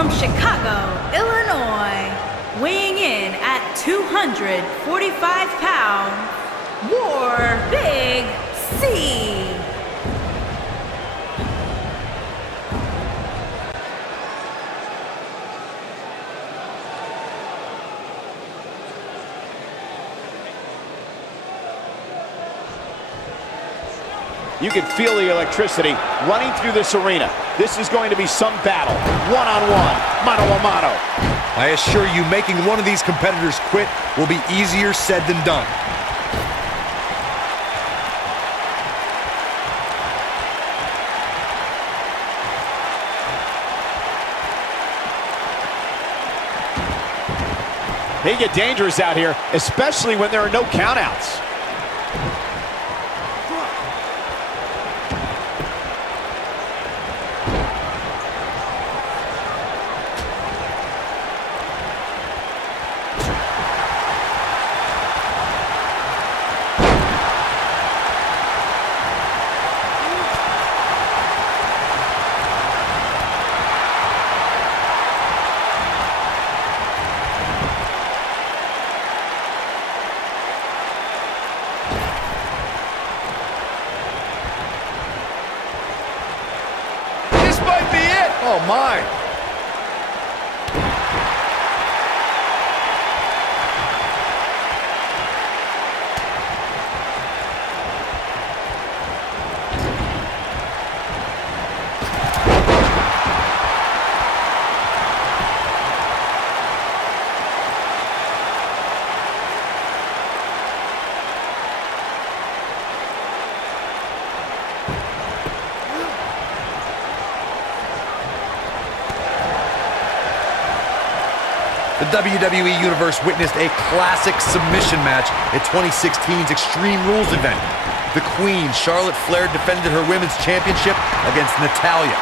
from Chicago, Illinois, weighing in at 245 pounds, War Big C. You can feel the electricity running through this arena. This is going to be some battle, one-on-one, mano-a-mano. I assure you, making one of these competitors quit will be easier said than done. They get dangerous out here, especially when there are no countouts. Oh, my. The WWE Universe witnessed a classic submission match at 2016's Extreme Rules event. The Queen, Charlotte Flair, defended her Women's Championship against Natalya.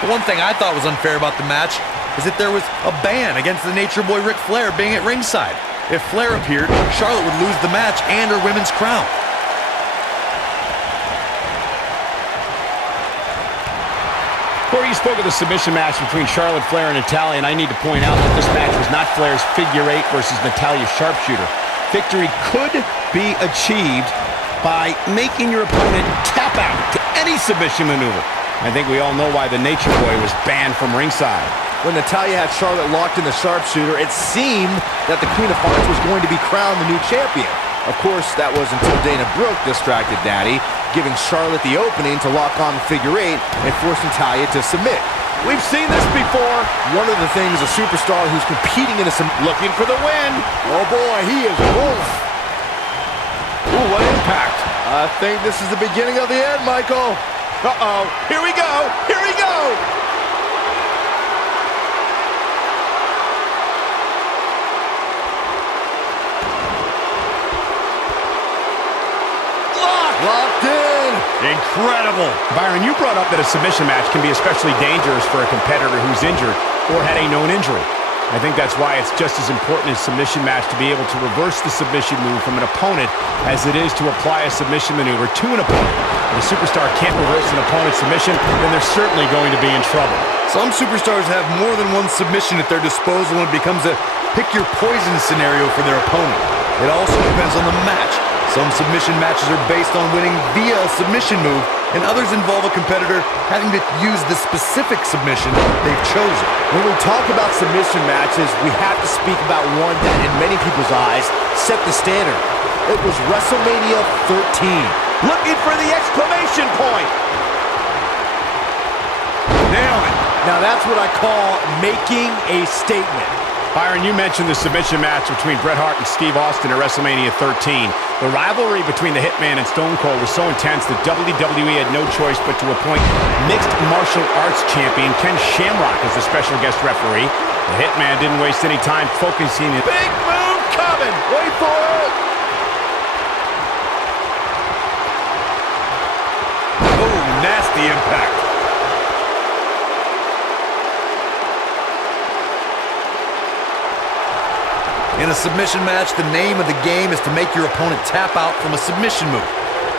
The one thing I thought was unfair about the match is that there was a ban against the Nature Boy Ric Flair being at ringside. If Flair appeared, Charlotte would lose the match and her women's crown. Corey, you spoke of the submission match between Charlotte Flair and Natalya, and I need to point out that this match was not Flair's figure eight versus Natalya's sharpshooter. Victory could be achieved by making your opponent tap out to any submission maneuver. I think we all know why the Nature Boy was banned from ringside. When Natalya had Charlotte locked in the sharpshooter, it seemed that the Queen of Hearts was going to be crowned the new champion. Of course, that was until Dana Brooke distracted Natty, giving Charlotte the opening to lock on the figure eight and force Natalya to submit. We've seen this before. One of the things a superstar who's competing in a looking for the win. Oh boy, he is rolling. Ooh, what impact. I think this is the beginning of the end, Michael. Uh-oh, here we go, here we go. Locked in. Incredible. Byron, you brought up that a submission match can be especially dangerous for a competitor who's injured or had a known injury. I think that's why it's just as important in a submission match to be able to reverse the submission move from an opponent as it is to apply a submission maneuver to an opponent. If a superstar can't reverse an opponent's submission, then they're certainly going to be in trouble. Some superstars have more than one submission at their disposal when it becomes a pick-your-poison scenario for their opponent. It also depends on the match. Some submission matches are based on winning via a submission move, and others involve a competitor having to use the specific submission they've chosen. When we talk about submission matches, we have to speak about one that, in many people's eyes, set the standard. It was WrestleMania 13. Looking for the exclamation point. Nailed it. Now that's what I call making a statement. Byron, you mentioned the submission match between Bret Hart and Steve Austin at WrestleMania 13. The rivalry between the Hitman and Stone Cold was so intense that WWE had no choice but to appoint mixed martial arts champion Ken Shamrock as the special guest referee. The Hitman didn't waste any time focusing. Big move coming! Wait for it! Oh, nasty impact. In a submission match, the name of the game is to make your opponent tap out from a submission move.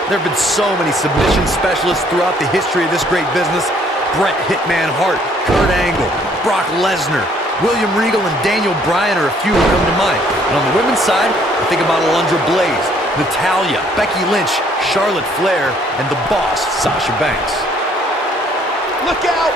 There have been so many submission specialists throughout the history of this great business, Bret Hitman Hart, Kurt Angle, Brock Lesnar, William Regal, and Daniel Bryan are a few who come to mind. And on the women's side, I think about Alundra Blaze, Natalya, Becky Lynch, Charlotte Flair, and the boss, Sasha Banks. Look out!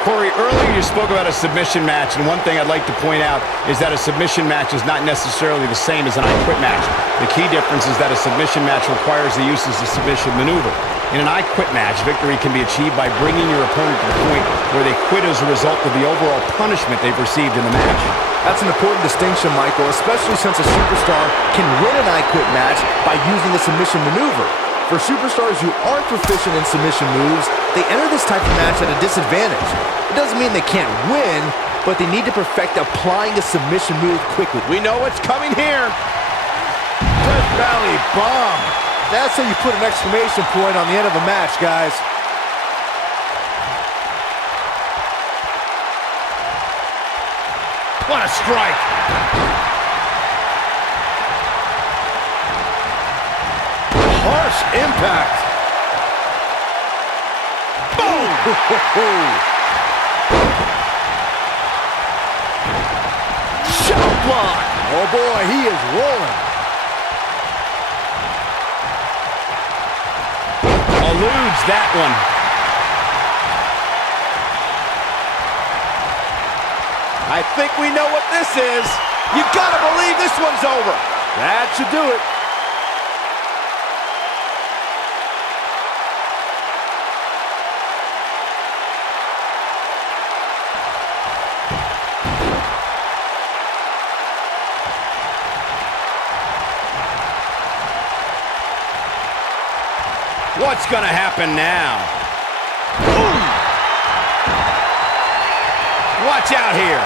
Corey, earlier you spoke about a submission match, and one thing I'd like to point out is that a submission match is not necessarily the same as an I Quit match. The key difference is that a submission match requires the use of a submission maneuver. In an I Quit match, victory can be achieved by bringing your opponent to the point where they quit as a result of the overall punishment they've received in the match. That's an important distinction, Michael, especially since a superstar can win an I Quit match by using a submission maneuver. For superstars who aren't proficient in submission moves, they enter this type of match at a disadvantage. It doesn't mean they can't win, but they need to perfect applying a submission move quickly. We know what's coming here. Death Valley Bomb. That's how you put an exclamation point on the end of a match, guys. What a strike. Harsh impact. Boom! Shot block. Oh boy, he is rolling. Eludes that one. I think we know what this is. You gotta believe this one's over. That should do it. What's gonna happen now? Ooh. Watch out here.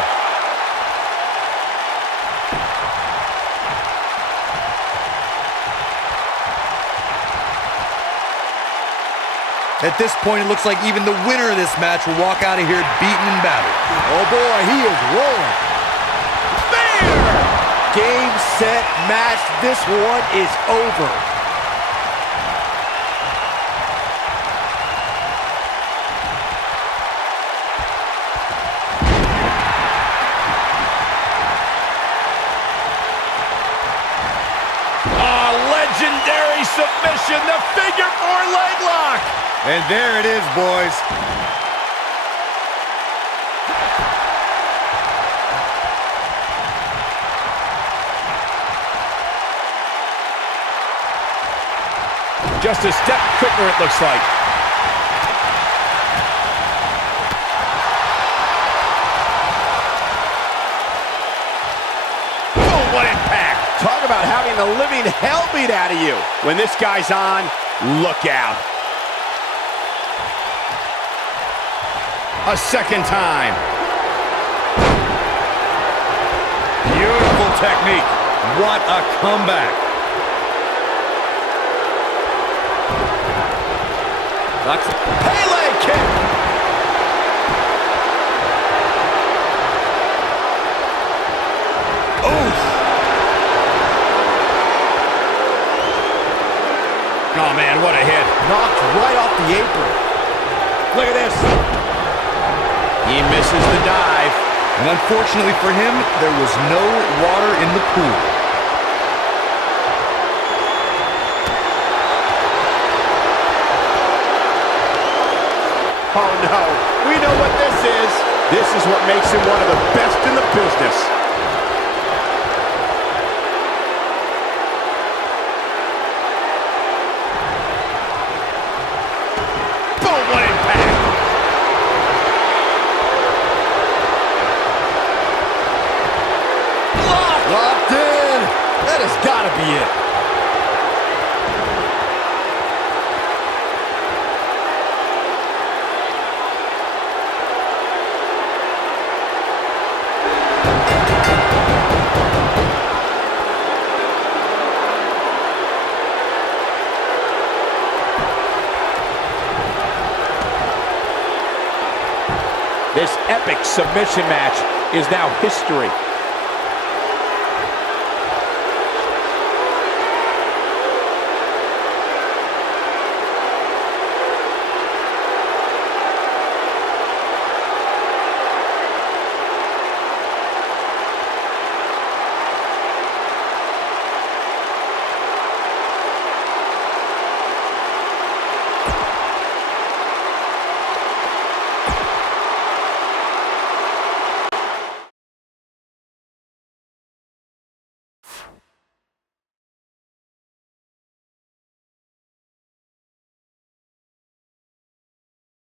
At this point, it looks like even the winner of this match will walk out of here beaten and battered. Oh boy, he is rolling. Fair! Game, set, match. This one is over. Legendary submission, the figure four leg lock. And there it is, boys. Just a step quicker, it looks like. Oh, what impact. Talk about having the living hell beat out of you. When this guy's on, look out. A second time. Beautiful technique. What a comeback. Pele kick. Oof. Oh, man, what a hit. Knocked right off the apron. Look at this. He misses the dive. And unfortunately for him, there was no water in the pool. Oh, no. We know what this is. This is what makes him one of the best in the business. Boom, what impact. Locked in. That has got to be it. This epic submission match is now history.